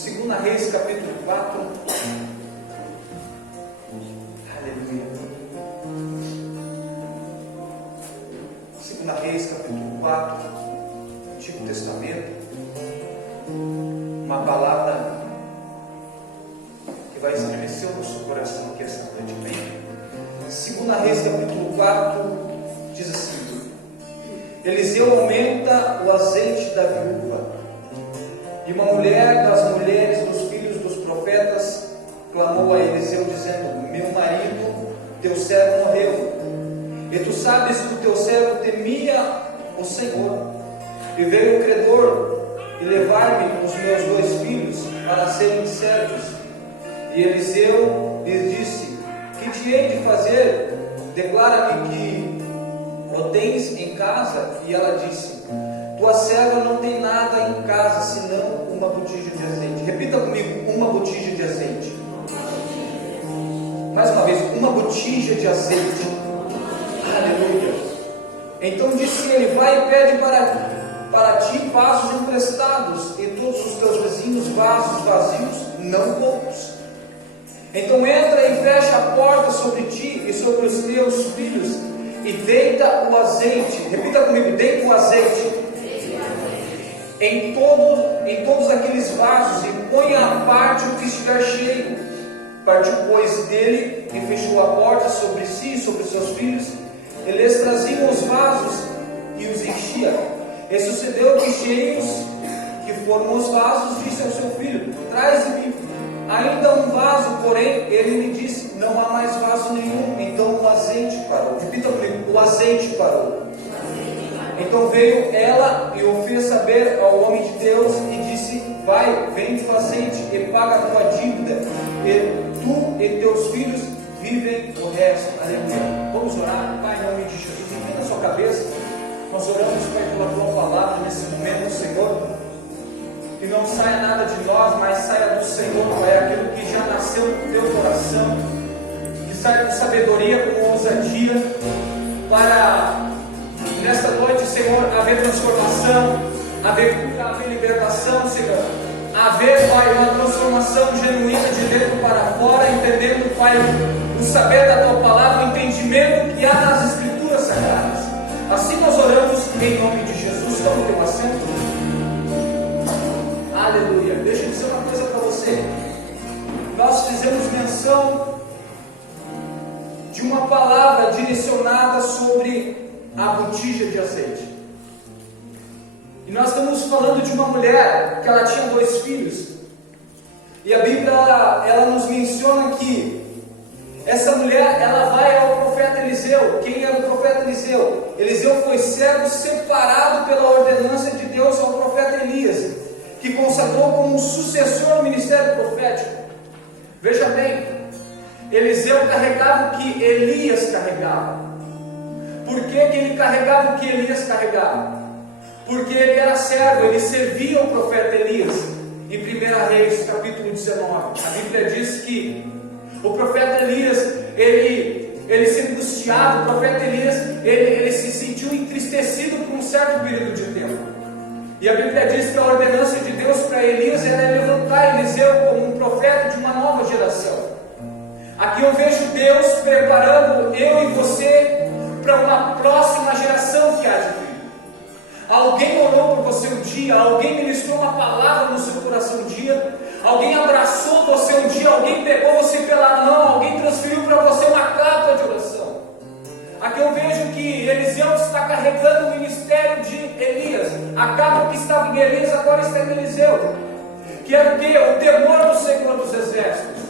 Segunda Reis, capítulo 4. Aleluia. Segunda Reis, capítulo 4, Antigo Testamento. Uma palavra que vai estremecer o nosso coração aqui essa noite, amém? Segunda Reis, capítulo 4, diz assim: Eliseu aumenta o azeite da viúva. E uma mulher das mulheres dos filhos dos profetas clamou a Eliseu, dizendo: Meu marido, teu servo, morreu. E tu sabes que o teu servo temia o Senhor. E veio o credor e levar-me os meus 2 filhos para serem servos. E Eliseu lhe disse: Que te hei de fazer? Declara-me que o tens em casa. E ela disse: Tua serva não tem nada em casa senão uma botija de azeite. Repita comigo: uma botija de azeite. Mais uma vez: uma botija de azeite. Aleluia. Então disse ele: Vai e pede para ti vasos emprestados, e todos os teus vizinhos vasos vazios, não poucos. Então entra e fecha a porta sobre ti e sobre os teus filhos, e deita o azeite. Repita comigo: deita o azeite em todos aqueles vasos, e põe à parte o que estiver cheio. Partiu, pois, dele e fechou a porta sobre si e sobre seus filhos. Eles traziam os vasos e os enchia. E sucedeu que, cheios que foram os vasos, disse ao seu filho: Traze-me ainda um vaso. Porém ele lhe disse: Não há mais vaso nenhum. Então o azeite parou. Repita comigo: o azeite parou. Então veio ela e o fez saber ao homem de Deus e disse: Vai, vende o azeite e paga a tua dívida, e tu e teus filhos vivem o resto. Aleluia. Vamos orar. Pai, em nome de Jesus, inclina a sua cabeça. Nós oramos, Pai, pela tua palavra nesse momento, Senhor. Que não saia nada de nós, mas saia do Senhor, Pai, aquilo que já nasceu no teu coração. Que saia com sabedoria, com ousadia, para nesta noite, Senhor, haver transformação, haver cura, haver libertação, Senhor. Haver, Pai, uma transformação genuína de dentro para fora, entendendo, Pai, o saber da tua palavra, o entendimento que há nas Escrituras Sagradas. Assim nós oramos em nome de Jesus. Toma o teu assento. Aleluia. Deixa eu dizer uma coisa para você. Nós fizemos menção de uma palavra direcionada sobre a botija de azeite. E nós estamos falando de uma mulher que ela tinha 2 filhos. E a Bíblia ela nos menciona que essa mulher, ela vai ao profeta Eliseu. Quem era o profeta Eliseu? Eliseu foi servo separado pela ordenança de Deus ao profeta Elias, que consagrou como um sucessor no ministério profético. Veja bem, Eliseu carregava o que Elias carregava. Por que ele carregava o que Elias carregava? Porque ele era servo, ele servia o profeta Elias. Em 1 Reis, capítulo 19, a Bíblia diz que o profeta Elias, ele se angustiava. O profeta Elias, ele se sentiu entristecido por um certo período de tempo. E a Bíblia diz que a ordenança de Deus para Elias era levantar Eliseu como um profeta de uma nova geração. Aqui eu vejo Deus preparando eu e você para uma próxima geração que há de vir. Alguém orou por você um dia, alguém ministrou uma palavra no seu coração um dia, alguém abraçou você um dia, alguém pegou você pela mão, alguém transferiu para você uma capa de oração. Aqui eu vejo que Eliseu está carregando o ministério de Elias. A capa que estava em Elias agora está em Eliseu, que era o quê? O temor do Senhor dos Exércitos.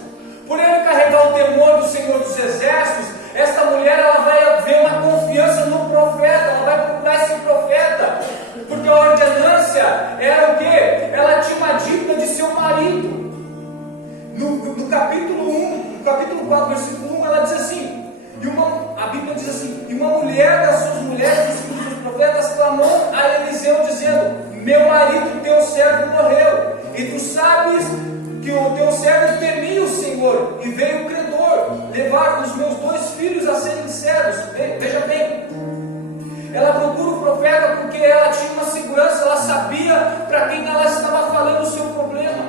Por ele carregar o temor do Senhor dos Exércitos, esta mulher ela vai ver uma confiança no profeta, ela vai procurar esse profeta, porque a ordenância era o quê? Ela tinha uma dívida de seu marido. No capítulo 1, no capítulo 4, versículo 1, ela diz assim, a Bíblia diz assim: E uma mulher das suas mulheres, dos filhos dos profetas, clamou a Eliseu, dizendo: Meu marido, teu servo, morreu, e tu sabes que o teu servo temia o Senhor, e veio o credor levar os meus 2 filhos a serem servos. Veja bem, ela procura o profeta porque ela tinha uma segurança, ela sabia para quem ela estava falando o seu problema.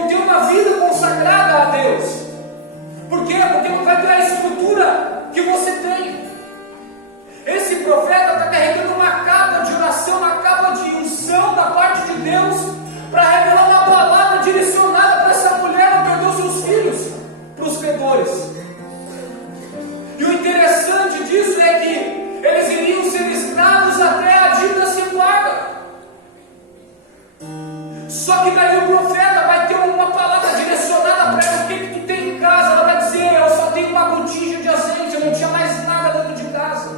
não tem uma vida consagrada a Deus. Por quê? Porque não vai ter a estrutura que você tem. Esse profeta está carregando uma capa de oração, uma capa de unção da parte de Deus, para revelar uma palavra direcionada para essa mulher não perder os seus filhos para os fedores. E o interessante disso é que eles iriam ser escravos até a dívida ser paga. Só que daí o profeta vai ter uma palavra direcionada para ela. O que tu tem em casa? Ela vai dizer: eu só tenho uma botija de azeite, eu não tinha mais nada dentro de casa.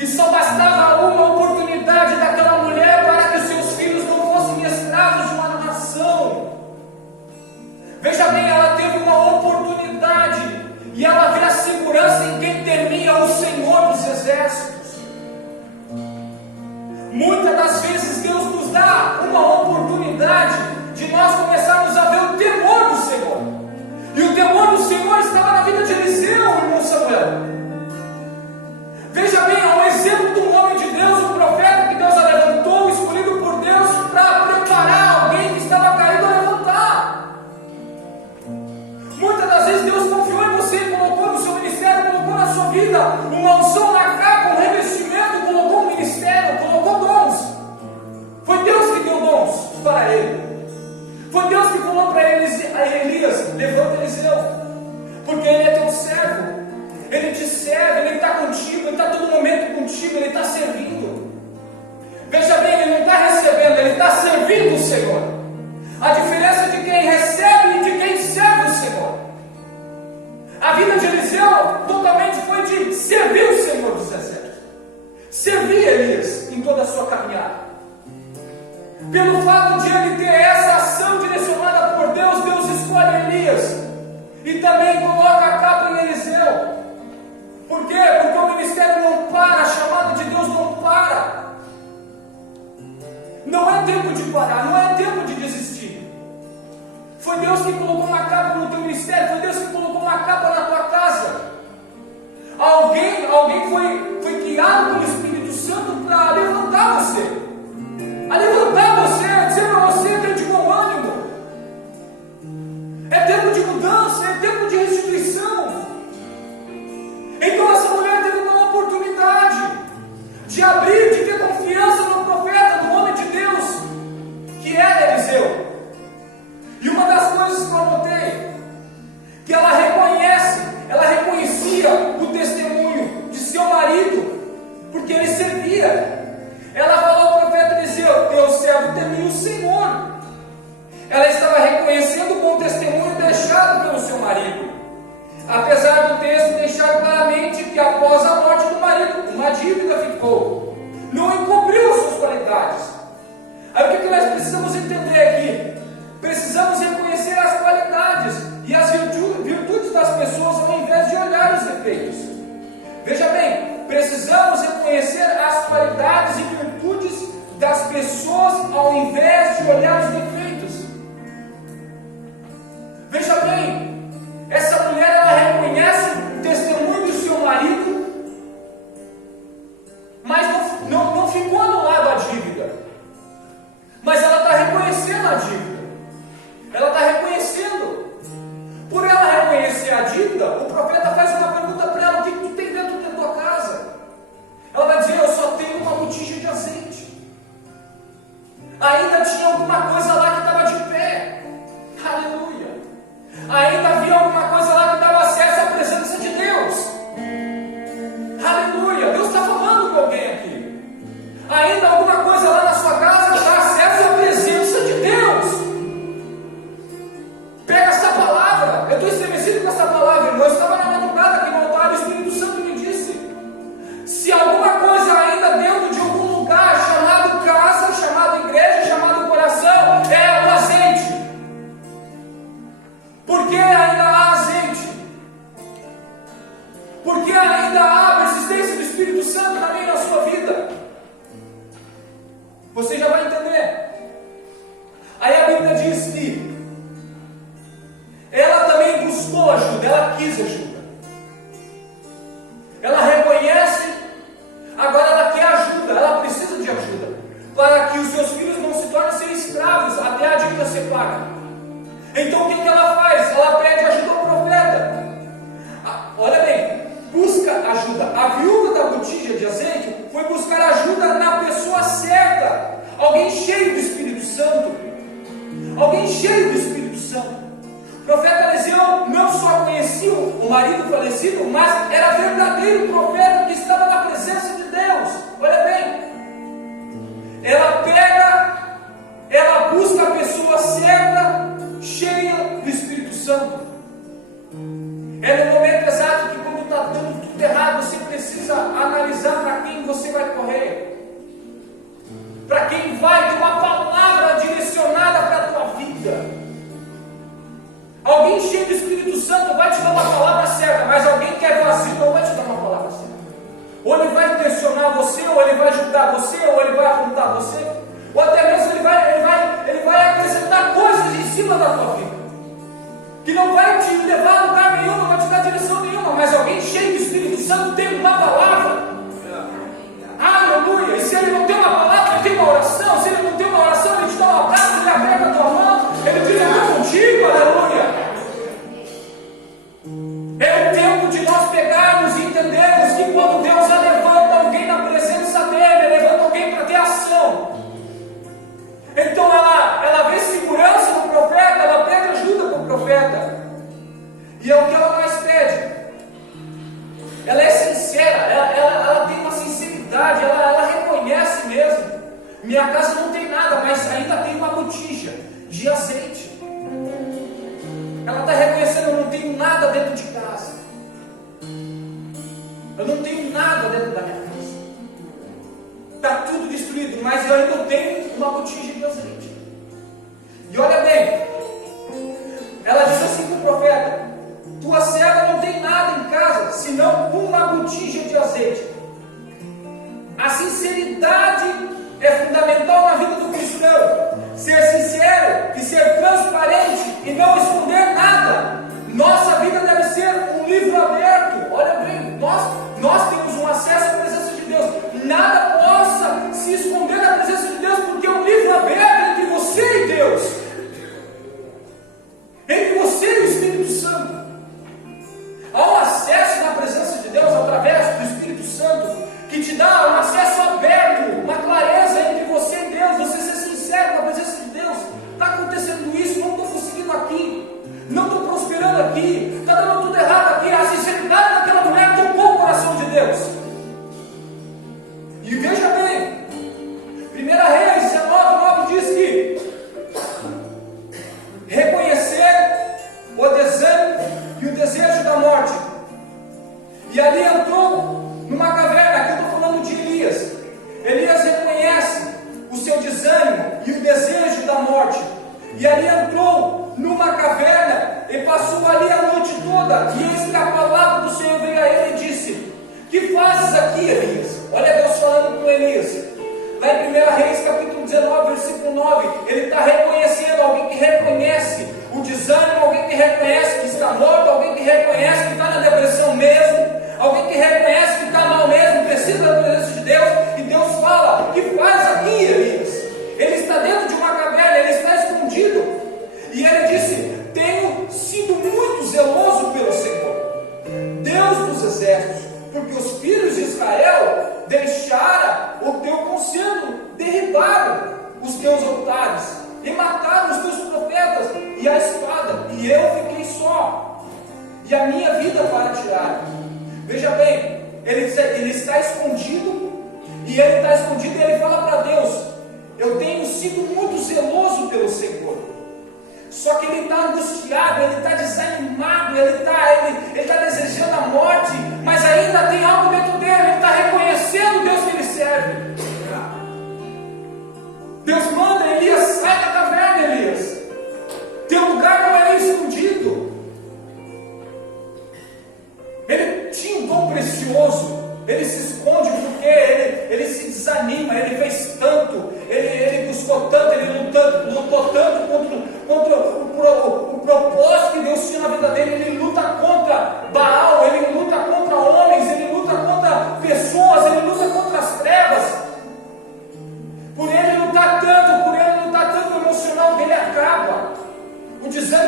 E só bastava uma oportunidade daquela mulher para que os seus filhos não fossem escravos de uma nação. Veja bem, ela teve uma oportunidade e ela vê a segurança em quem temia o Senhor dos Exércitos. Muitas das vezes Deus nos dá uma oportunidade de nós começarmos a ver o temor do Senhor. E o temor do Senhor estava na vida de Eliseu, irmão Samuel. Veja bem, é um exemplo de um homem de Deus, um profeta que Deus a levantou, escolhido por Deus para preparar alguém que estava caído a levantar. Muitas das vezes Deus confiou em você, colocou no seu ministério, colocou na sua vida uma unção na capa, um revestimento, colocou um ministério, colocou dons. Foi Deus que deu dons para ele. Foi Deus que falou para Elias: levanta Eliseu, porque ele é teu servo. Ele te serve, ele está contigo, ele está todo momento contigo, ele está servindo. Veja bem, ele não está recebendo, ele está servindo o Senhor. A diferença de quem recebe e de quem serve o Senhor. A vida de Eliseu totalmente foi de servir o Senhor dos Exércitos. Servir Elias em toda a sua caminhada. Pelo fato de ele ter essa ação direcionada por Deus, Deus escolhe Elias e também coloca a capa em Eliseu. Por quê? Porque o ministério não para, a chamada de Deus não para. Não é tempo de parar, não é tempo de desistir. Foi Deus que colocou uma capa no teu ministério, foi Deus que colocou uma capa na tua casa. Alguém foi guiado pelo Espírito Santo para levantar você. A levantar você, a dizer para você: tempo de bom ânimo. É tempo de mudança, é tempo de restituição. Então essa mulher teve uma oportunidade de abrir, de ter confiança no profeta, no homem de Deus, que era Eliseu. E uma das coisas que eu notei, que ela reconhecia o testemunho de seu marido, porque ele servia. Ela falou ao profeta Eliseu: teu servo temia o Senhor. Ela estava reconhecendo o bom testemunho deixado pelo seu marido. Apesar do texto deixar claramente que após a morte do marido, uma dívida ficou. Não encobriu as suas qualidades. Aí o que nós precisamos entender aqui? Precisamos reconhecer as qualidades e as virtudes das pessoas ao invés de olhar os defeitos. Veja bem, precisamos reconhecer as qualidades e virtudes das pessoas ao invés de olhar os defeitos. Veja bem, essa mulher, ela reconhece o testemunho do seu marido, mas não ficou anulada a dívida. Mas ela está reconhecendo a dívida. Ela está reconhecendo. Por ela reconhecer a dívida, o profeta faz uma pergunta para ela: o que tu tem dentro da tua casa? Ela vai dizer: eu só tenho uma botija de azeite. Ainda tinha alguma coisa lá Então o que ela faz? Ela pede ajuda ao profeta. Olha bem, busca ajuda. A viúva da botija de azeite foi buscar ajuda na pessoa certa. Alguém cheio do Espírito Santo. Alguém cheio do Espírito Santo. O profeta Eliseu não só conhecia o marido falecido, mas era verdadeiro profeta que estava na presença de Deus. Olha bem, ela busca a pessoa certa, cheia do Espírito Santo. É no momento exato que, quando está dando tudo errado, você precisa analisar para quem você vai correr, para quem vai ter uma palavra direcionada para a tua vida. Alguém cheio do Espírito Santo vai te dar uma palavra certa, mas alguém que é vazio não vai te dar uma palavra certa. Ou ele vai intencionar você, ou ele vai julgar você, ou ele vai apontar você, ou até mesmo ele vai acrescentar coisas em cima da tua vida, que não vai te levar a lugar nenhum, não vai te dar direção nenhuma, mas alguém cheio do Espírito Santo tem uma palavra. Aleluia! E se ele não tem uma palavra, ele tem uma oração. Se ele não tem uma oração, ele te dá um abraço, ele aperta a tua mão, ele diz: eu estou contigo, aleluia! É o tempo de nós pegarmos e entendermos que quando Deus levanta alguém na presença dele, ele levanta alguém para ter ação. Então ela vê segurança no profeta, ela pede ajuda para o profeta. E é o que ela mais pede. Ela é sincera, ela tem uma sinceridade, ela reconhece mesmo. Minha casa não tem nada, mas ainda tem uma botija de azeite. Ela está reconhecendo: eu não tenho nada dentro de casa. Eu não tenho nada dentro da minha casa. Está tudo destruído, mas eu ainda tenho uma botija de azeite. E olha bem, ela diz assim para o profeta: tua serva não tem nada em casa, senão uma botija de azeite. A sinceridade é fundamental na vida do cristão. Ser sincero e ser transparente e não esconder nada. Nossa vida deve ser um livro aberto. Olha bem, nós temos um acesso à presença de Deus. Nada possa se esconder na presença de Deus, porque é um livro aberto entre você e Deus, entre você e o Espírito Santo. Há um acesso na presença de Deus através do Espírito Santo, que te dá um acesso aberto, uma clareza entre você e Deus. Você ser sincero na presença de Deus. Está acontecendo isso, não estou conseguindo aqui, não estou prosperando aqui, está dando tudo errado aqui. A sinceridade daquela mulher tocou o coração de Deus. E veja bem, 1 Reis 19:9 diz que reconhecer o desânimo e o desejo da morte. E ali entrou numa caverna. Aqui eu estou falando de Elias. Elias reconhece o seu desânimo e o desejo da morte. E ali entrou numa caverna e passou ali a noite toda. E eis que a palavra do Senhor veio a ele e disse: que fazes aqui, Elias? Olha Deus falando com Elias. Lá em 1 Reis capítulo 19, versículo 9, ele está reconhecendo, alguém que reconhece o desânimo, alguém que reconhece que está morto, alguém que reconhece que está na depressão mesmo, alguém que reconhece que está mal mesmo, precisa da presença de Deus. E Deus fala: que faz aqui, Elias? Ele está dentro de uma caverna, ele está escondido. E ele disse: tenho sido muito zeloso pelo Senhor, Deus dos exércitos, porque os filhos de Israel deixaram o teu conselho, derribaram os teus altares e mataram os teus profetas e a espada, e eu fiquei só, e a minha vida para tirar. Veja bem, ele está escondido, e ele fala para Deus: eu tenho sido muito zeloso pelo Senhor. Só que ele está angustiado, ele está desanimado, ele está desejando a morte, mas ainda tem algo dentro dele, ele está reconhecendo o Deus que ele serve. Deus manda: Elias, sai da caverna, Elias. Teu lugar não é escondido. Ele tinha um dom precioso. Ele se esconde porque ele se desanima. Ele fez tanto, ele buscou tanto, ele lutou tanto contra o propósito que Deus tinha na vida dele. Ele luta contra Baal, ele luta contra homens, ele luta contra pessoas, ele luta contra as trevas. Por ele lutar tanto, o emocional dele acaba. O desânimo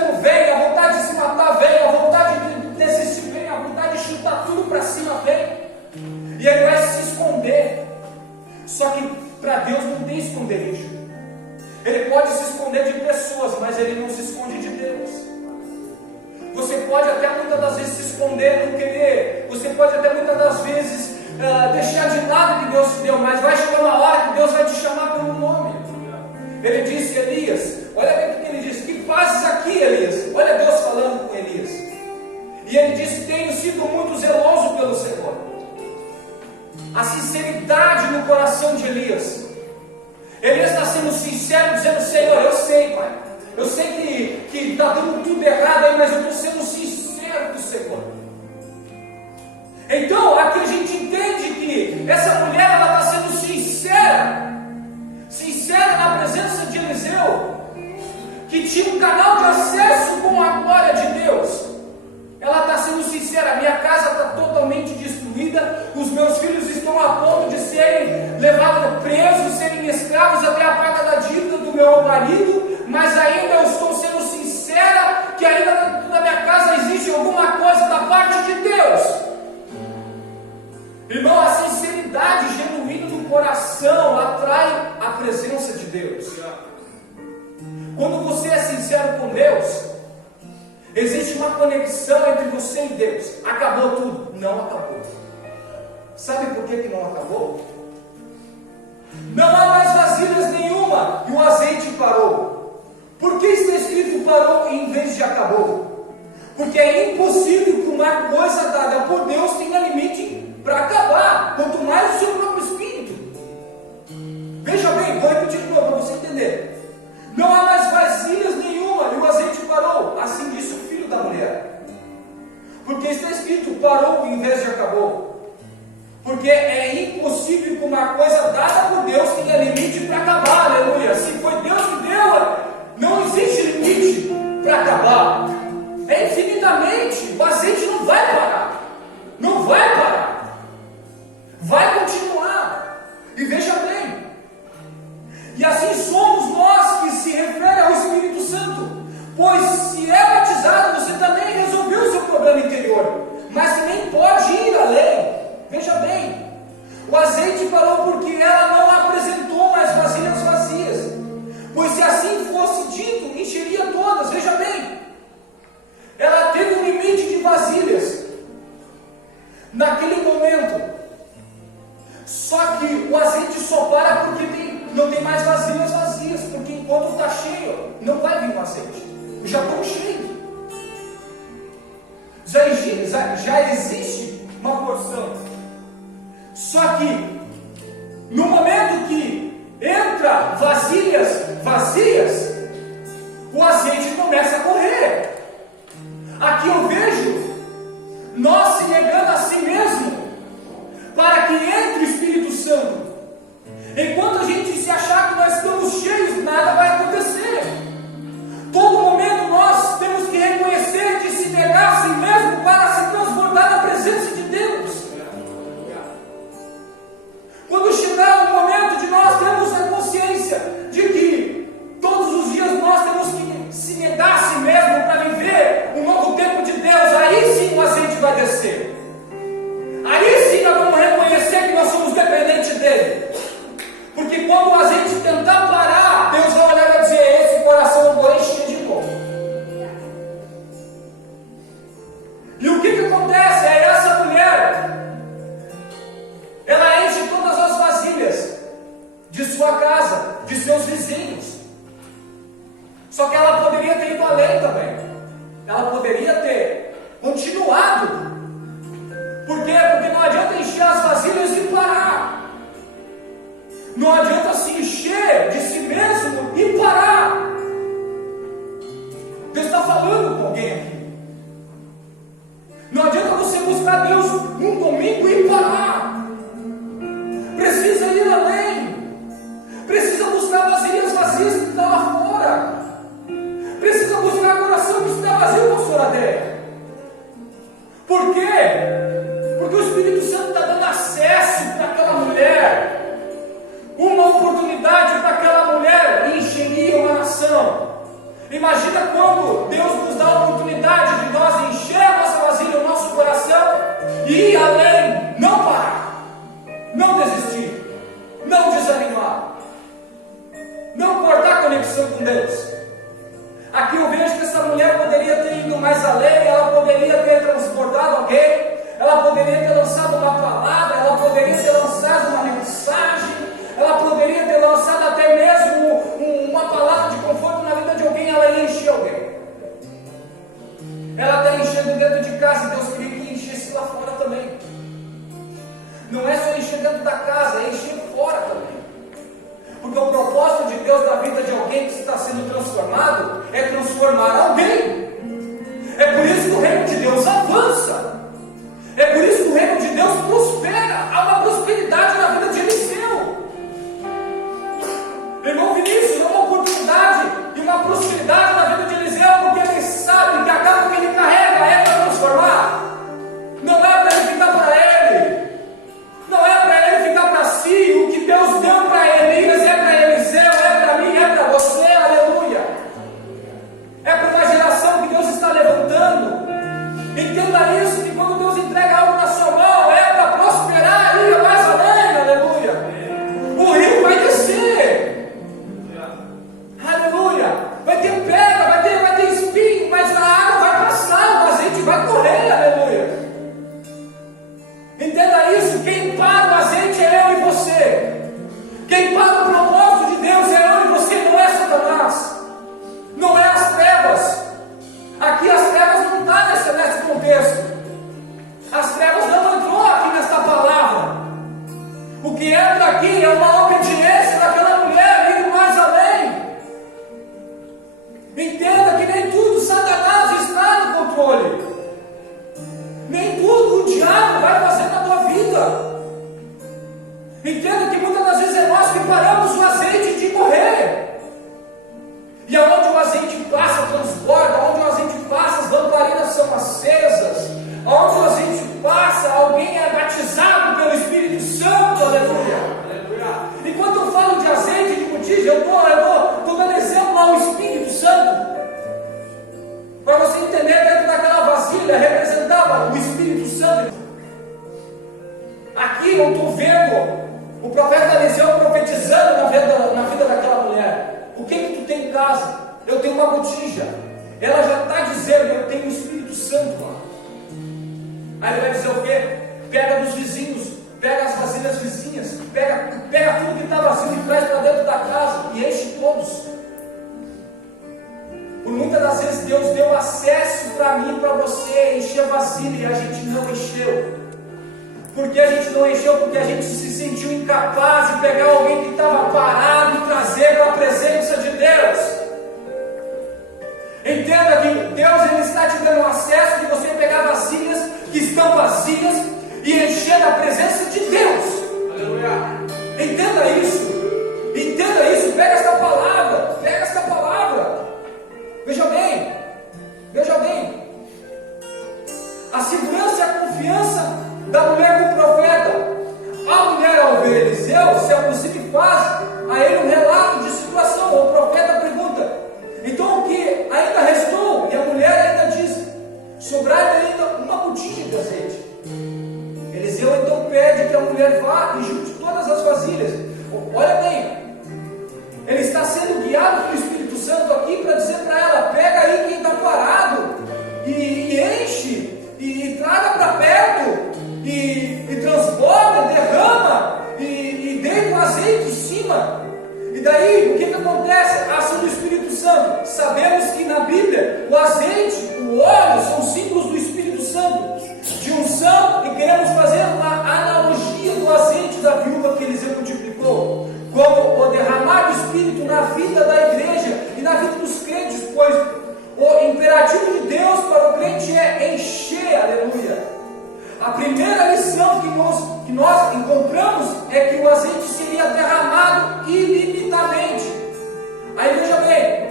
Só que para Deus não tem esconderijo. Ele pode se esconder de pessoas, mas Ele não se esconde de Deus. Você pode até muitas das vezes se esconder, não querer. Você pode até muitas das vezes deixar de lado o que Deus te deu, mas vai chegar uma hora que Deus vai te chamar pelo nome. Ele disse: Elias, olha bem o que ele disse: que fazes aqui, Elias? Olha Deus falando com Elias. E ele disse: tenho sido muito zeloso pelo Senhor. A sinceridade no coração de Elias. Elias está sendo sincero, dizendo: Senhor, eu sei, Pai, eu sei que está dando tudo errado aí, mas eu estou sendo sincero com o Senhor. Então, aqui a gente entende que essa mulher, ela está sendo sincera na presença de Eliseu, que tinha um canal de acesso com a glória de Deus. Ela está sendo sincera: minha casa está totalmente destruída, os meus filhos estão a ponto de serem levados presos, serem escravos até a paga da dívida do meu marido, mas ainda eu estou sendo sincera que ainda na minha casa existe alguma coisa da parte de Deus. Irmão, a sinceridade genuína do coração atrai a presença de Deus. Quando você é sincero com Deus, existe uma conexão entre você e Deus. Acabou tudo? Não acabou. Sabe por que não acabou? Não há mais vasilhas nenhuma e o azeite parou. Por que está escrito parou em vez de acabou? Porque é impossível que uma coisa dada por Deus tenha limite para acabar, quanto mais o seu próprio espírito. Veja bem, vou repetir de novo para você entender. Não há mais vasilhas nenhuma e o azeite parou. Assim disse o filho da mulher. Porque está escrito parou em vez de acabou. Porque é impossível que uma coisa dada por Deus tenha limite para acabar. Aleluia. Se foi Deus que deu, não existe limite para acabar. É infinitamente. O azeite não vai parar. Não vai parar. Vai continuar. E veja bem. E assim somos nós que se refere ao Espírito Santo. Pois se é batizado, você também resolveu o seu problema interior. Mas também pode ir além. Veja bem. O azeite parou porque ela não apresentou mais vasilhas vazias. Pois se assim fosse dito, encheria todas. Veja bem. Ela teve um limite de vasilhas. Naquele momento. Só que o azeite só para porque não tem mais vasilhas vazias. Porque enquanto está cheio, não vai vir o azeite. Já estou cheio. Já existe uma porção. Só que no momento que entra vasilhas vazias, o azeite começa a correr. Aqui eu vejo nós se negando a si mesmo para que entre o Espírito Santo. Enquanto a gente se achar que nós estamos cheios, nada vai acontecer. Todo momento nós temos que reconhecer de se negar a si mesmo para se transbordar na presença de Deus. Quando chegar o momento de nós termos a consciência de que todos os dias nós temos que se negar a si mesmo para viver um novo tempo de Deus, aí sim o azeite vai descer. Aí sim nós vamos reconhecer que nós somos dependentes dele. Porque quando o azeite tentar parar, Deus vai olhar e vai dizer: esse coração eu vou encher de novo. E o que acontece? É essa mulher, ela enche todas as vasilhas de sua casa, de seus vizinhos. Só que ela poderia ter ido além também. Ela poderia ter continuado. Por quê? Porque não adianta encher as vasilhas e parar. Não adianta se encher de si mesmo e parar. Deus está falando com alguém aqui. Não adianta você buscar Deus num domingo e parar. Precisa ir além. Precisa buscar vasilhas vazias que estão lá fora. Precisa buscar coração que está vazio, pastor Adé. Por quê? Porque o Espírito Santo está dando acesso para aquela mulher. Uma oportunidade para aquela mulher encheria uma nação. Imagina quando Deus nos dá a oportunidade de nós encher a nossa vasilha, o nosso coração e ir além, não parar, não desistir, não Ela está enchendo dentro de casa e Deus queria que enchesse lá fora também. Não é só encher dentro da casa, é encher fora também. Porque o propósito de Deus na vida de alguém que está sendo transformado é transformar alguém. É por isso que o reino de Deus avança. É por isso que o reino de Deus prospera. Há uma prosperidade na vida de Eliseu. Irmão Vinícius, há uma oportunidade e uma prosperidade na vida de Eliseu, porque ele sabe que a casa que ele carrega é para transformar. Não é para ele ficar para ele. Não é para ele ficar para si. O que Deus deu para Elias é para Eliseu, é para mim, é para você, aleluia. É para uma geração que Deus está levantando. Entenda isso, que quando Deus entrega algo na sua mão, é para prosperar e ir mais além, aleluia. O rio vai descer, aleluia. Vai ter pedra, vai ter espinho, mas a água vai passar, o azeite vai correr, aleluia. Entenda isso, quem paga o azeite é eu e você. Quem paga o propósito de Deus é eu e você, não é Satanás. Não é as trevas. Aqui as trevas não estão nesse contexto. As trevas não entrou aqui nesta palavra. O que entra aqui é uma obediência daquela mulher indo mais além. Entenda que nem tudo Satanás está no controle. Nem tudo o diabo vai fazer na tua vida. Entenda que muitas das vezes é nós que paramos o azeite de correr. E aonde o azeite passa, transborda. Aonde o azeite passa, as lamparinas são acesas. Aonde o azeite passa, alguém é batizado pelo Espírito Santo, aleluia. E quando eu falo de azeite, de botija, eu estou dando exemplo ao Espírito Santo. Para você entender, dentro daquela vasilha representava o Espírito Santo. Aqui eu estou vendo o profeta Eliseu profetizando na vida daquela mulher. O que tu tem em casa? Eu tenho uma botija. Ela já está dizendo, eu tenho o Espírito Santo lá. Aí ele vai dizer o quê? Pega dos vizinhos, pega as vasilhas vizinhas, pega tudo que está vazio e traz para dentro da casa e enche todos. Por muitas das vezes Deus deu acesso para mim e para você encher a vasilha e a gente não encheu. Por que a gente não encheu? Porque a gente se sentiu incapaz de pegar alguém que estava parado e trazer para a presença de Deus. Entenda que Deus ele está te dando acesso de você pegar vasilhas que estão vazias e encher na presença de Deus. Aleluia. Entenda isso. Entenda isso. Pega esta palavra. Pega esta palavra. Veja bem. Veja bem. A segurança e a confiança da mulher do profeta. A mulher, ao ver Eliseu, se aproxima e faz a ele um relato de situação. O profeta pergunta: então o que ainda restou? E a mulher ainda diz: sobrar ainda uma botija de azeite. Eliseu então pede que a mulher vá e junte todas as vasilhas. Olha bem, ele está sendo guiado pelo Espírito Santo aqui para dizer para ela: pega aí quem está parado e enche e traga para perto e transborda, derrama e deita o azeite em cima. E daí o que acontece? A ação do Espírito Santo. Sabemos que na Bíblia o azeite, o óleo são símbolos do Espírito Santo, de unção, e queremos fazer uma analogia do azeite da viúva que Eliseu multiplicou, como o derramar do Espírito na vida da igreja e na vida dos crentes, pois o imperativo de Deus para o crente é encher, aleluia. A primeira lição que nós encontramos é que o azeite seria derramado ilimitadamente. Aí veja bem,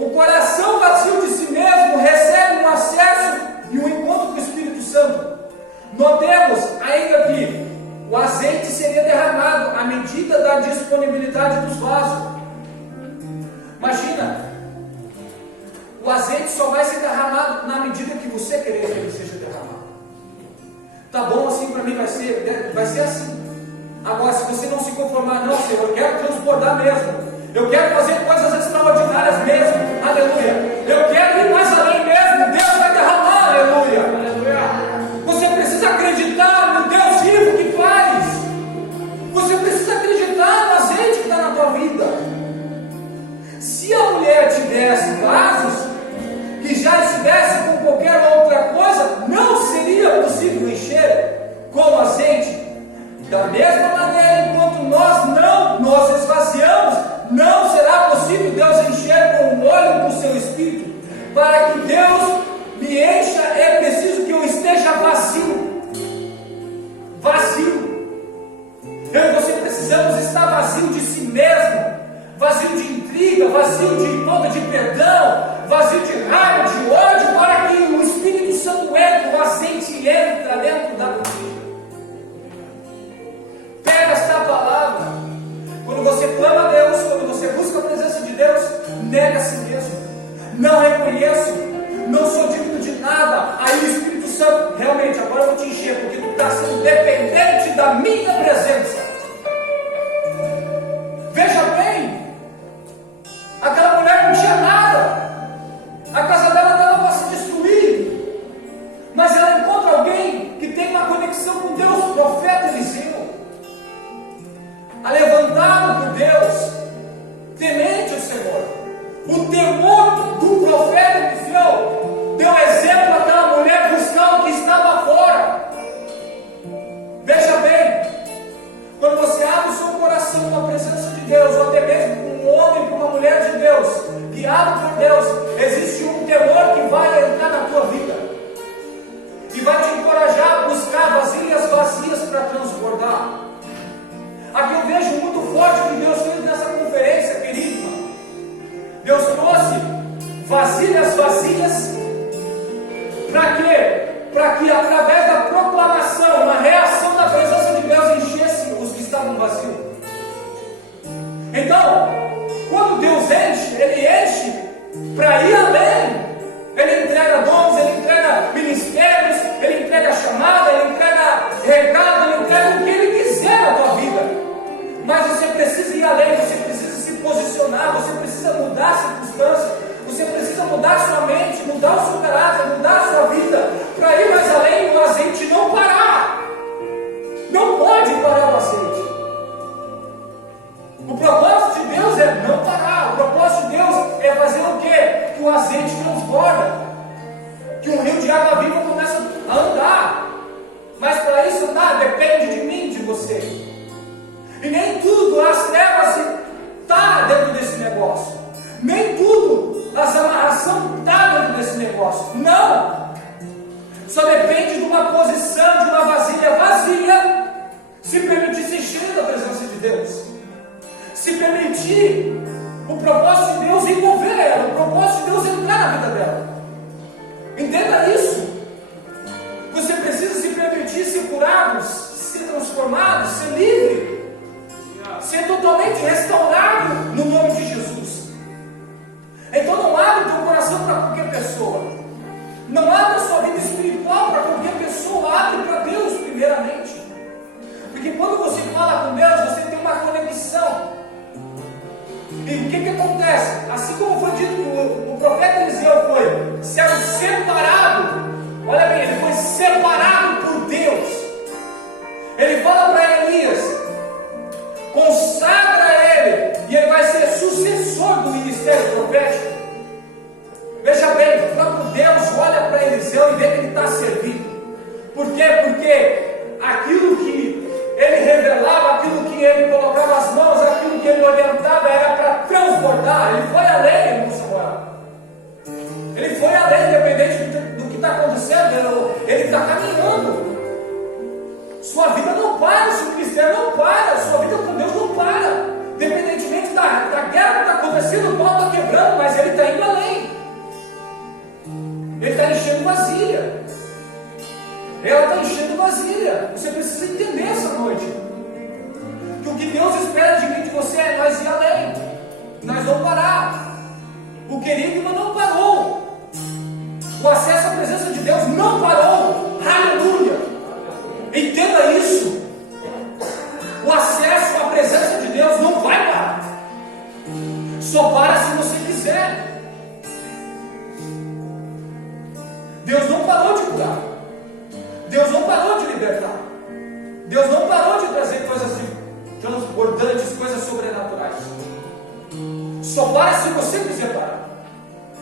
o coração vazio de si mesmo recebe um acesso e um encontro com o Espírito Santo. Notemos ainda que o azeite seria derramado à medida da disponibilidade dos vasos. Imagina, o azeite só vai ser derramado na medida que você querer que ele seja derramado. Tá bom assim para mim, vai ser assim. Agora, se você não se conformar, não, Senhor, eu quero transbordar mesmo, eu quero fazer coisas extraordinárias mesmo, aleluia, eu quero ir mais além mesmo, Deus vai derramar, aleluia, aleluia. Você precisa acreditar no Deus vivo que faz, você precisa acreditar no azeite que está na tua vida. Se a mulher tivesse vasos que já estivesse com qualquer Para que Deus me encha, é preciso que eu esteja vazio. Vazio. Eu e você precisamos estar vazio de si mesmo, vazio de intriga, vazio de falta de perdão, vazio de raiva, de ódio, para que o Espírito Santo entre, o azeite entra dentro da botija. Pega esta palavra. Quando você clama a Deus, quando você busca a presença de Deus, nega a si mesmo. Não reconheço, não sou digno de nada. Aí o Espírito Santo, realmente, agora eu vou te encher, porque tu está sendo dependente da minha presença. Veja bem, aquela mulher não tinha nada, a casa dela estava para se destruir, mas ela encontra alguém que tem uma conexão com Deus, o profeta Eliseu, levantado por Deus, temente ao Senhor. O temor do profeta Eliseu deu exemplo àquela mulher buscar o que estava fora. Veja bem, quando você abre o seu coração com a presença de Deus, ou até mesmo com um homem, com uma mulher de Deus, guiado por Deus, existe um temor que vai entrar na tua vida e vai te encorajar a buscar vasilhas vazias para transbordar. Aqui eu vejo muito forte o que Deus fez nessa conferência, querido. Deus trouxe vasilhas vazias para quê? Para que através da proclamação, uma reação da presença de Deus enchesse os que estavam vazios. Então, quando Deus enche, Ele enche para ir além. Ele entrega dons, Ele entrega ministérios, Ele entrega chamada, Ele entrega recado, Ele entrega o que Ele quiser na tua vida. Mas você precisa ir além, você precisa se posicionar, você precisa mudar a circunstância, você precisa mudar a sua mente, mudar o seu caráter, mudar a sua vida, para ir mais além e o azeite não parar. Não pode parar o azeite. O propósito de Deus é não parar. O propósito de Deus é fazer o quê? Que o azeite transborda, que um rio de água viva começa a andar. Mas para isso andar depende de mim, de você. E nem tudo, as trevas está dentro desse negócio. Nem tudo, as amarração está dentro desse negócio. Não! Só depende de uma posição, de uma vasilha vazia, se permitir se encher da presença de Deus. Se permitir o propósito de Deus envolver ela, o propósito de Deus entrar na vida dela. Entenda isso. Você precisa se permitir ser curado, ser transformado, ser livre, ser totalmente restaurado no nome de Jesus. Então não abre o teu coração para qualquer pessoa. Não abre a sua vida espiritual para qualquer pessoa. Abre para Deus primeiramente. Porque quando você fala com Deus, você tem uma conexão. E o que acontece? Assim como foi dito que o profeta Eliseu foi separado. Olha bem, ele foi separado por Deus. Ele fala para Elias: consagra ele, e ele vai ser sucessor do ministério profético. Veja bem, o próprio Deus olha para Eliseu e vê que ele está servindo. Por quê? Porque aquilo que ele revelava, aquilo que ele colocava as mãos, aquilo que ele orientava era para transbordar. Ele foi além, irmão Samuel. Ele foi além, independente do que está acontecendo, ele está caminhando. Sua vida não para, se o cristiano não para, sua vida com Deus não para. Independentemente da guerra que está acontecendo, o pau está quebrando, mas ele está indo além. Ele está enchendo vasilha. Ela está enchendo vasilha. Você precisa entender essa noite que o que Deus espera de mim e de você é nós ir além, nós não parar. O querigma não parou, o acesso à presença de Deus não parou. Aleluia! Entenda isso. O acesso à presença de Deus não vai parar. Só para se você quiser. Deus não parou de curar. Deus não parou de libertar. Deus não parou de trazer coisas transbordantes, coisas sobrenaturais. Só para se você quiser parar.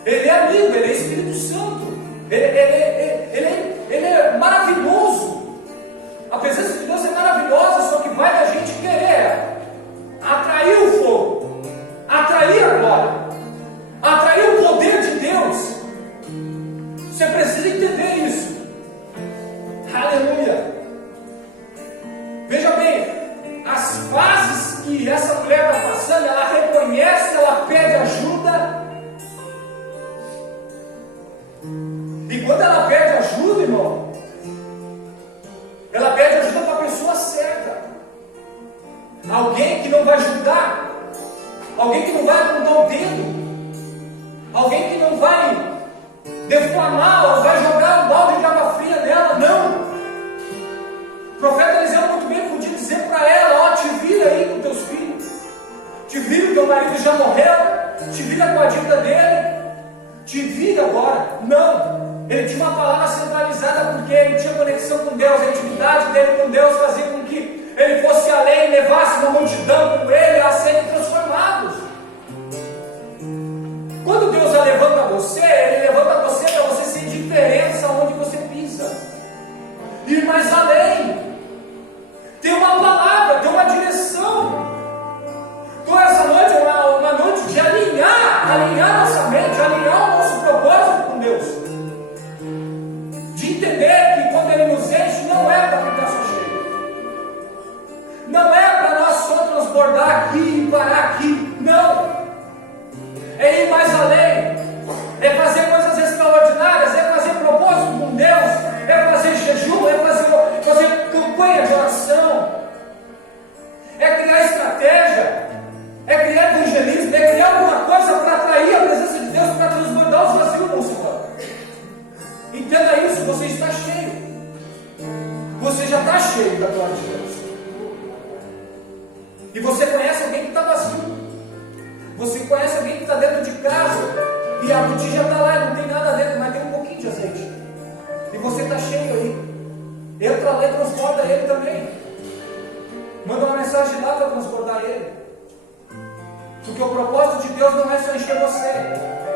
Ele é amigo, Ele é Espírito Santo. Ele é maravilhoso. A presença de Deus é maravilhosa, só que vai da gente querer atrair o fogo, atrair a glória, atrair o poder de Deus. entender isso. Aleluia. Veja bem, as fases que essa mulher está passando, ela reconhece, ela pede ajuda. E quando ela pede ajuda, irmão, ela pede ajuda para a pessoa certa. Alguém que não vai julgar, alguém que não vai apontar o dedo, alguém que não vai defamar ou vai jogar um balde de água fria nela, não. O profeta Eliseu muito bem podia dizer para ela: ó, te vira aí com teus filhos, te vira, o teu marido já morreu, te vira com a dívida dele, te vira agora. Não, ele tinha uma palavra centralizada porque ele tinha conexão com Deus, a intimidade dele com Deus fazia com que ele fosse além e levasse uma multidão com ele a serem transformados. Quando Deus levanta você, Ele levanta você para você ser diferença onde você pisa, ir mais além, ter uma palavra, ter uma direção. Então essa noite é uma noite de alinhar nossa mente, alinhar o nosso propósito com Deus, de entender que quando Ele nos enche, não é para ficar só cheio, não é para nós só transbordar aqui e parar aqui, não. É ir mais além, é fazer coisas extraordinárias, é fazer propósito com Deus, é fazer jejum, é fazer campanha de oração, é criar estratégia, é criar evangelismo, é criar alguma coisa para atrair a presença de Deus, para transbordar os vazios no Senhor. Entenda isso, você está cheio, você já está cheio da glória de Deus, e você conhece alguém que está vazio. Você conhece alguém que está dentro de casa e a botija está lá e não tem nada dentro, mas tem um pouquinho de azeite. E você está cheio aí. Entra lá e transborda ele também. Manda uma mensagem lá para transbordar ele. Porque o propósito de Deus não é só encher você.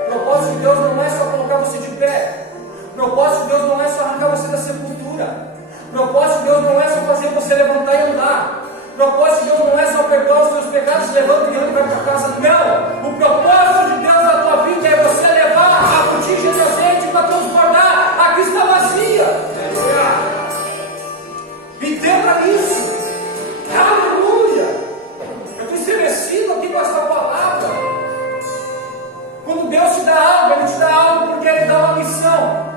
O propósito de Deus não é só colocar você de pé. O propósito de Deus não é só arrancar você da sepultura. O propósito de Deus não é só fazer você levantar e andar. O propósito de Deus não é só perdoar os teus pecados, levanta e anda e vai para casa. Não! O propósito de Deus na tua vida é você levar a botija de azeite para transbordar a que está vazia. Entenda isso. Aleluia! Eu estou estremecido aqui com esta palavra. Quando Deus te dá algo, Ele te dá algo porque Ele dá uma missão.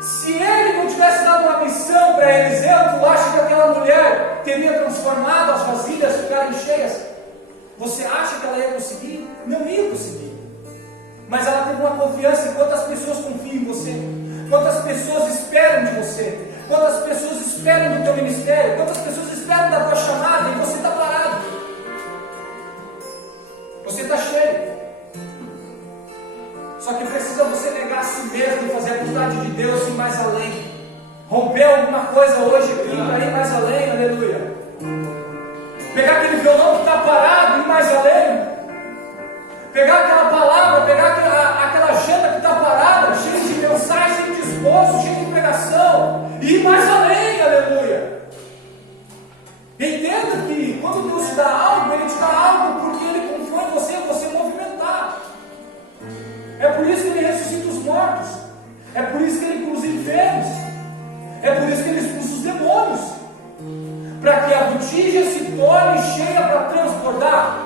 Se Ele não tivesse dado uma missão para Eliseu, tu acha que aquela mulher teria transformado as vasilhas ficarem cheias? Você acha que ela ia conseguir? Não ia conseguir. Mas ela teve uma confiança. Quantas pessoas confiam em você? Quantas pessoas esperam de você? Quantas pessoas esperam do teu ministério? Quantas pessoas esperam da tua chamada? E você está parado. Você está cheio. Só que precisa você negar a si mesmo e fazer a vontade de Deus e ir mais além. Romper alguma coisa hoje aqui para ir mais além, aleluia. Pegar aquele violão que está parado e ir mais além. Pegar aquela palavra, pegar aquela agenda que está parada, cheia de mensagem, cheia de esboço, cheia de pregação, e ir mais além, aleluia. Entenda que quando Deus te dá algo, Ele te dá algo porque Ele confiou em você movimentar. É por isso que Ele ressuscita os mortos. É por isso que Ele cura os enfermos. É por isso que Ele expulsa os demônios. Para que a botija se torne cheia para transbordar.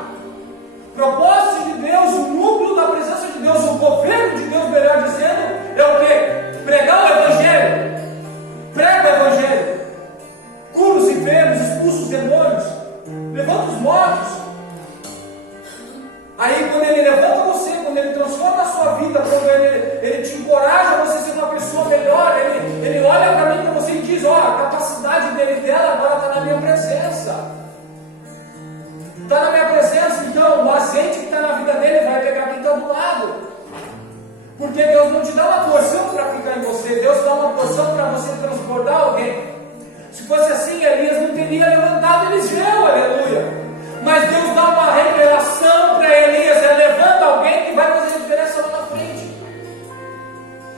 Propósito de Deus, o núcleo da presença de Deus, o governo de Deus, melhor dizendo, é o quê? Pregar o Evangelho. Prega o Evangelho. Cura os enfermos, expulsa os demônios. Levanta os mortos. Aí quando Ele levanta você, quando Ele transforma a sua vida, quando Ele te encoraja a você ser uma pessoa melhor, Ele olha para mim, para você e diz: ó, a capacidade dela agora está na minha presença. Está na minha presença, então o azeite que está na vida dele vai pegar quem está do lado. Porque Deus não te dá uma porção para ficar em você, Deus dá uma porção para você transbordar alguém. Se fosse assim, Elias não teria levantado Eliseu, aleluia. Mas Deus dá uma revelação para Elias, levanta alguém que vai fazer diferença lá na frente.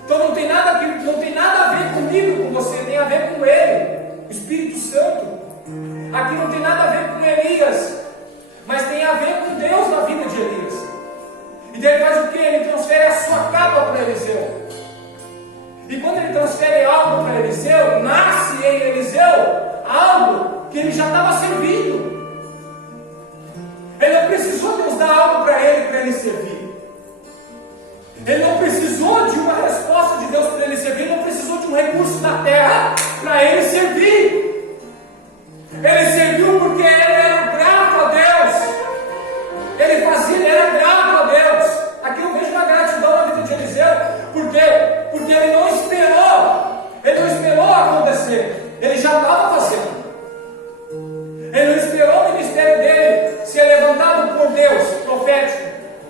Então não tem nada a ver comigo, com você, tem a ver com Ele, o Espírito Santo. Aqui não tem nada a ver com Elias, mas tem a ver com Deus na vida de Elias. E daí ele faz o que? Ele transfere a sua capa para Eliseu. E quando ele transfere algo para Eliseu, nasce em Eliseu algo que ele já estava servindo. Ele não precisou Deus dar algo para ele servir. Ele não precisou de uma resposta de Deus para ele servir, ele não precisou de um recurso da terra para ele servir. Ele serviu porque ele era grato a Deus. Ele era grato a Deus. Aqui eu vejo uma gratidão na vida de Eliseu. Por quê? Porque ele não esperou acontecer. Ele já estava fazendo. Ele não esperou o ministério dele ser levantado por Deus, profético,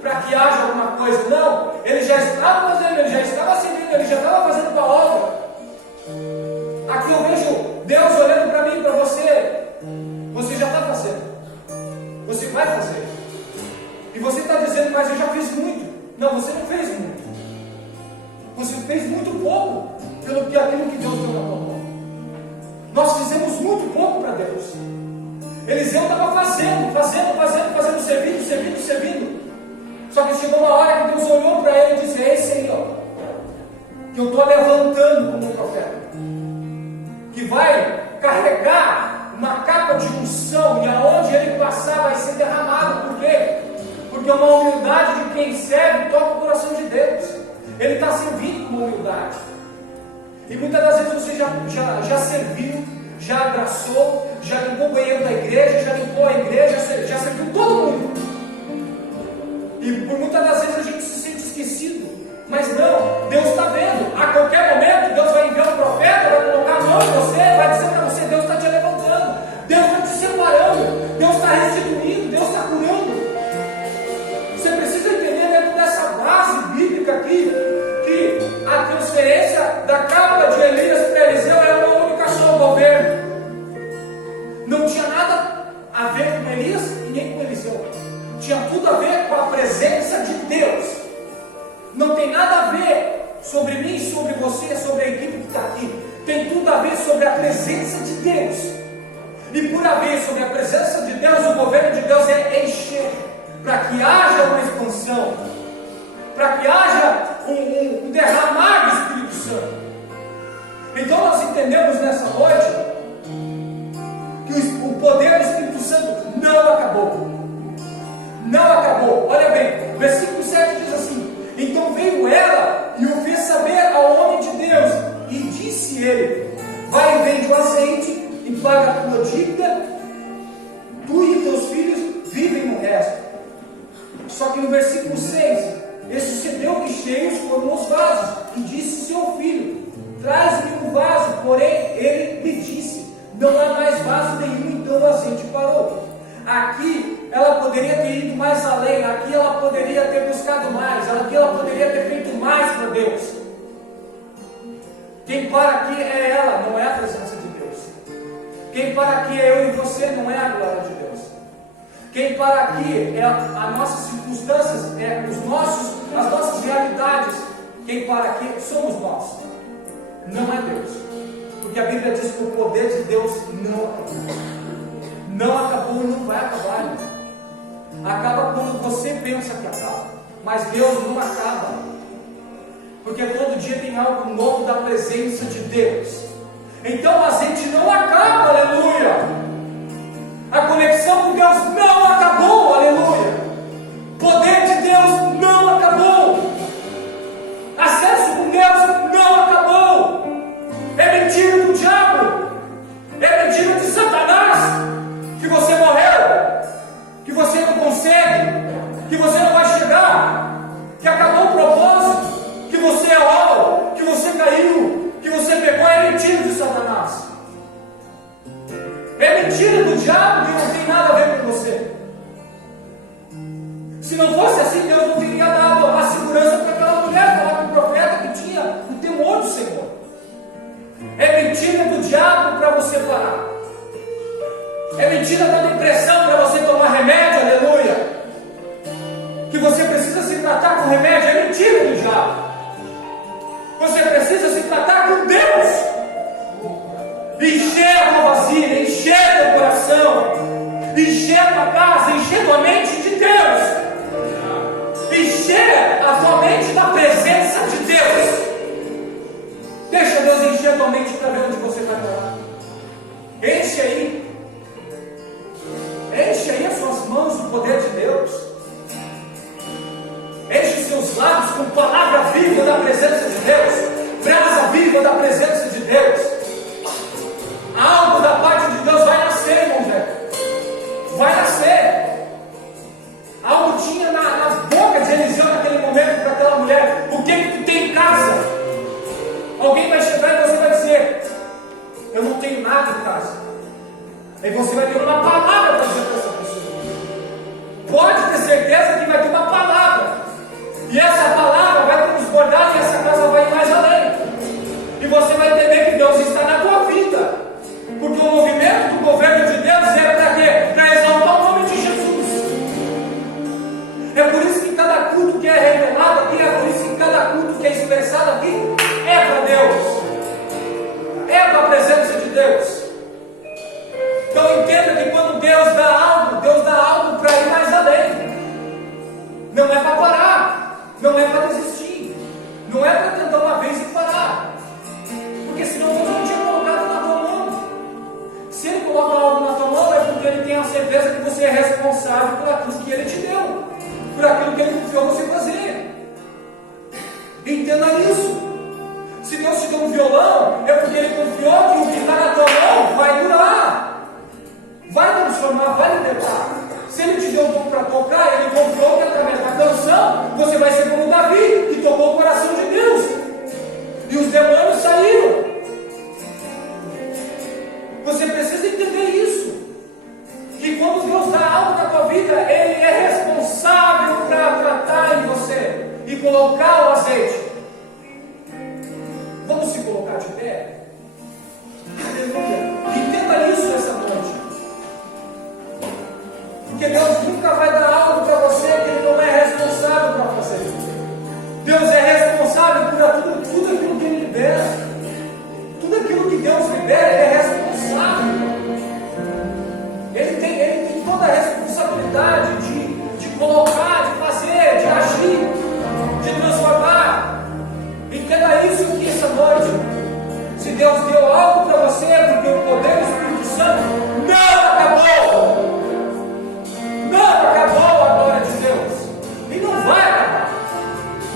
para que haja alguma coisa. Não, ele já estava fazendo, ele já estava servindo, ele já estava fazendo a obra. Aqui eu vejo Deus olhando para mim e para você. Você já está fazendo. Você vai fazer. E você está dizendo, mas eu já fiz muito. Não, você não fez muito. Você fez muito pouco pelo que aquilo que Deus deu na tua mão. Nós fizemos muito pouco para Deus. Eliseu estava fazendo, servindo. Só que chegou uma hora que Deus olhou para ele e disse: é esse aí, ó, que eu estou levantando como um profeta, que vai carregar uma capa de unção, e aonde ele passar vai ser derramado. Por quê? Porque é uma humildade de quem serve toca o coração de Deus. Ele está servindo com humildade. E muitas das vezes você já serviu, já abraçou, já limpou o banheiro da igreja, já limpou a igreja, já serviu todo mundo. E por muitas das vezes a gente se sente esquecido. Mas não, Deus está vendo. A qualquer momento Deus vai enviar um profeta, vai colocar a mão em você, vai dizer para você: Deus está te levantando, Deus está te separando, Deus está restituindo, Deus está curando. Você precisa entender dentro dessa base bíblica aqui, que a transferência da capa de Elias para Eliseu era uma única só, o governo. Não tinha nada a ver com Elias e nem com Eliseu. Tinha tudo a ver com a presença de Deus. Não tem nada a ver sobre mim, sobre você, sobre a equipe que está aqui. Tem tudo a ver sobre a presença de Deus. E por haver sobre a presença de Deus, o governo de Deus é encher, para que haja uma expansão, para que haja um derramar do Espírito Santo. Então nós entendemos nessa noite que o poder do Espírito Santo não acabou. Não acabou. Olha bem, o versículo 7 diz assim: então veio ela e o fez saber ao homem de Deus, e disse ele: vai e vende o azeite e paga a tua dívida, tu e teus filhos vivem no resto. Só que no versículo 6, esse sucedeu que cheios foram os vasos, e disse seu filho: traz-me um vaso. Porém ele lhe disse: não há mais vaso nenhum. Então o azeite parou. Aqui ela poderia ter ido mais além, aqui ela poderia ter buscado mais, aqui ela poderia ter feito mais para Deus. Quem para aqui é ela, não é a presença de Deus. Quem para aqui é eu e você, não é a glória de Deus. Quem para aqui é as nossas circunstâncias, é as nossas realidades. Quem para aqui somos nós, não é Deus. Porque a Bíblia diz que o poder de Deus não acabou. Não acabou e não vai acabar, irmão. Acaba quando você pensa que acaba, mas Deus não acaba, porque todo dia tem algo novo da presença de Deus. Então o azeite não acaba, aleluia. A conexão com Deus não acabou, aleluia. O poder de Deus não acabou. Acesso com Deus não acabou. É mentira do diabo, é mentira de Satanás que você morreu, que você não consegue, que você não vai chegar, que acabou o propósito, que você é óleo, que você caiu, que você pegou. É mentira de Satanás, é mentira do diabo, que não tem nada a ver com você. Se não fosse assim, Deus não teria dado a segurança para aquela mulher, falar com o profeta que tinha o temor do Senhor. É mentira do diabo para você parar. É mentira da depressão para você tomar remédio, aleluia. Que você precisa se tratar com remédio, é mentira do diabo. Você precisa se tratar com Deus. Encher a tua vasilha, encher teu coração, encher a tua casa, encher tua mente de Deus. Encher a tua mente da presença de Deus. Deixa Deus encher tua aí as suas mãos do poder de Deus. Enche os seus lábios com palavra viva da presença de Deus, brasa viva da presença de Deus. Algo da parte de Deus vai nascer, irmão velho. Vai nascer. Algo tinha na boca de Eliseu naquele momento para aquela mulher. O que tu tem em casa? Alguém vai chegar e você vai dizer: eu não tenho nada em casa. Aí você vai ter uma palavra para dizer para essa pessoa. Pode ter certeza que vai ter uma palavra. E essa palavra vai transbordar e essa casa vai ir mais além. E você vai entender que Deus está na tua vida. Porque o movimento do governo de Deus é para quê? Para exaltar o nome de Jesus. É por isso que cada culto que é revelado aqui, é por isso que cada culto que é expressado aqui é para Deus. É para a presença de Deus. Então entenda que quando Deus dá algo para ir mais além. Não é para parar, não é para desistir, não é para tentar uma vez e parar. Porque senão Deus não tinha colocado na tua mão. Se Ele coloca algo na tua mão, é porque Ele tem a certeza que você é responsável por aquilo que Ele te deu, por aquilo que Ele confiou você fazer. Entenda isso. Se Deus te deu um violão, é porque Ele confiou que o que está na tua mão vai durar, vai transformar, vai libertar. Se Ele te deu um dom para tocar, Ele confiou que através da canção você vai ser como Davi, que tocou o coração de Deus, e os demônios saíram. Você precisa entender isso, que quando Deus dá algo na tua vida, Ele é responsável para tratar em você e colocar o azeite. Vamos se colocar de pé? Aleluia. Entenda isso essa noite. Porque Deus nunca vai dar algo para você que Ele não é responsável para fazer. Deus é responsável por tudo aquilo que Ele libera. Tudo aquilo que Deus libera, Ele é responsável. Ele tem toda a responsabilidade de colocar, de fazer, de agir, de transformar. Entenda isso aqui essa noite. Se Deus deu algo para você, é porque o poder do Espírito Santo não acabou. Não acabou a glória de Deus. E não vai acabar.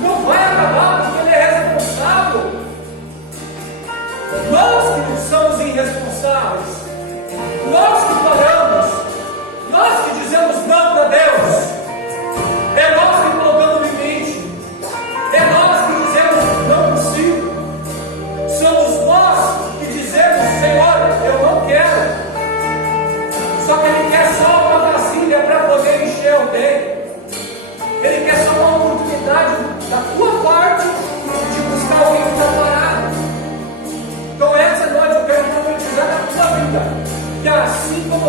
Não vai acabar porque Ele é responsável. Nós que não somos irresponsáveis, nós que falhamos, nós que dizemos não para Deus, é nós que colocamos limite, é nós que dizemos não consigo, somos nós que dizemos: Senhor, eu não quero. Só que Ele quer só uma vasilha para poder encher o dele. Ele quer só uma oportunidade da tua parte de buscar alguém que está parado. Então essa noite eu quero profetizar na tua vida, que assim como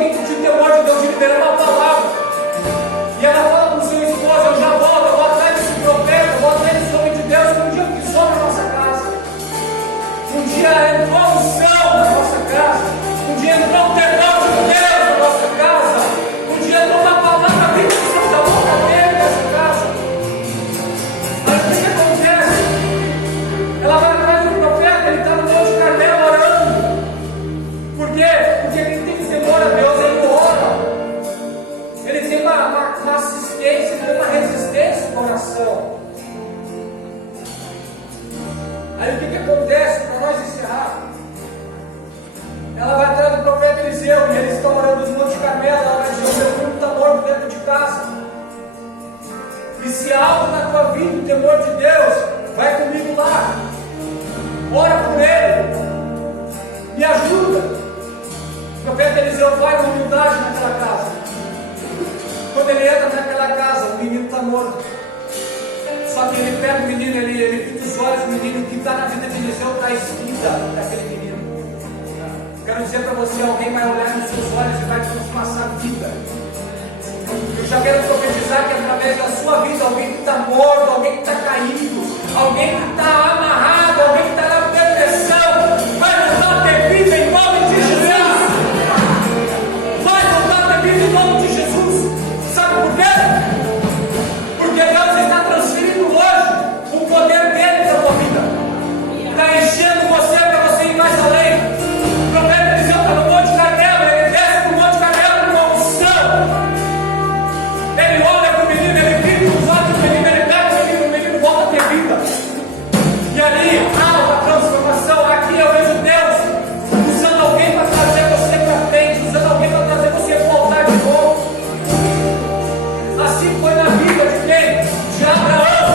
alguém que tinha o temor de Deus de liberar uma palavra. E ela fala para o seu esposo: eu já volto, eu vou atrás desse profeta, eu vou atrás desse homem de Deus. Um dia pisou na nossa casa. Um dia entrou a unção na nossa casa. Um dia entrou o temor de Deus na nossa casa. Um dia entrou uma palavra bem da boca dele nessa casa. Mas o que acontece? Ela vai atrás do profeta, ele está no Monte Carmelo orando. Por quê? Porque ele tem temor a Deus, ele ora. Ele tem uma assistência, ele tem uma resistência no coração. Aí o que acontece, para nós encerrar? Ela vai atrás do profeta Eliseu, e eles estão orando no Monte Carmelo. Ela vai dizer: o meu filho está morto dentro de casa. E se há algo na tua vida, o temor de Deus, vai comigo lá. Ora por ele. Me ajuda. O profeta Eliseu vai com humildade naquela casa. Quando ele entra naquela casa, o menino está morto. Só que ele pega o menino, ele fica os olhos do menino. O que está na vida de Eliseu traz vida daquele menino. Quero dizer para você: alguém vai olhar nos seus olhos e vai transpassar vida. Eu já quero profetizar que através da sua vida, alguém que está morto, alguém que está caído, alguém que está amarrado, alguém que está na depressão, vai voltar a ter vida em nome de Jesus. Vai voltar a ter vida em nome de Jesus. Sabe por quê? Porque Deus está transferindo hoje o poder dele para a tua vida. Está enchendo você para você ir mais além. O profeta Eliseu está no Monte Carmelo, ele desce no Monte Carmelo com unção. Ele olha para o menino, ele fica nos olhos do menino, ele pega o menino volta a ter vida. E ali há uma transformação. Aqui eu vejo Deus usando alguém para trazer você para frente, usando alguém para trazer você para voltar de novo. Assim foi na vida de quem? De Abraão.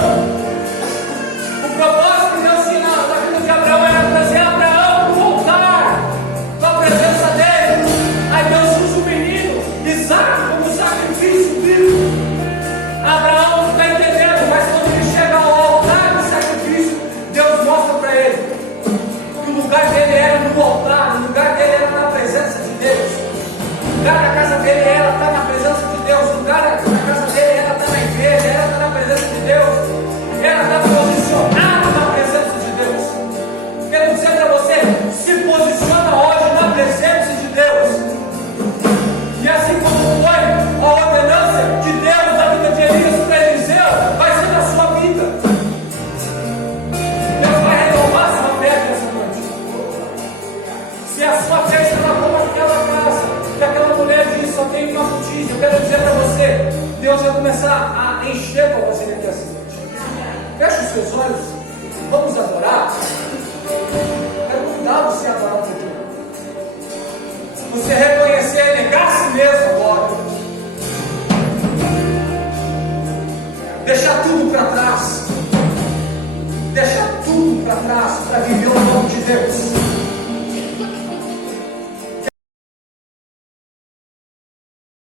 O propósito de Deus na vida de Abraão era trazer Abraão para voltar para a presença dele. Aí Deus usa o menino Isaac como sacrifício vivo. Abraão não está entendendo, mas quando ele chega ao altar do sacrifício, Deus mostra para ele que o lugar dele era no altar, o lugar dele era na presença de Deus. O lugar da casa dele era estar na presença de Deus. O lugar da casa dele era estar na igreja, era estar na presença de Deus, era estar posicionado na presença de Deus. Quero dizer para você: se posiciona hoje na presença de Deus. E assim como foi a ordenança de Deus na vida de Elias para Eliseu, vai ser na sua vida. Deus vai renovar a sua fé nessa noite. Se a sua fé está como aquela casa, que aquela mulher disse: só tem uma botija, eu quero dizer para você: Deus vai começar a encher com você daqui a seguinte. Feche os seus olhos.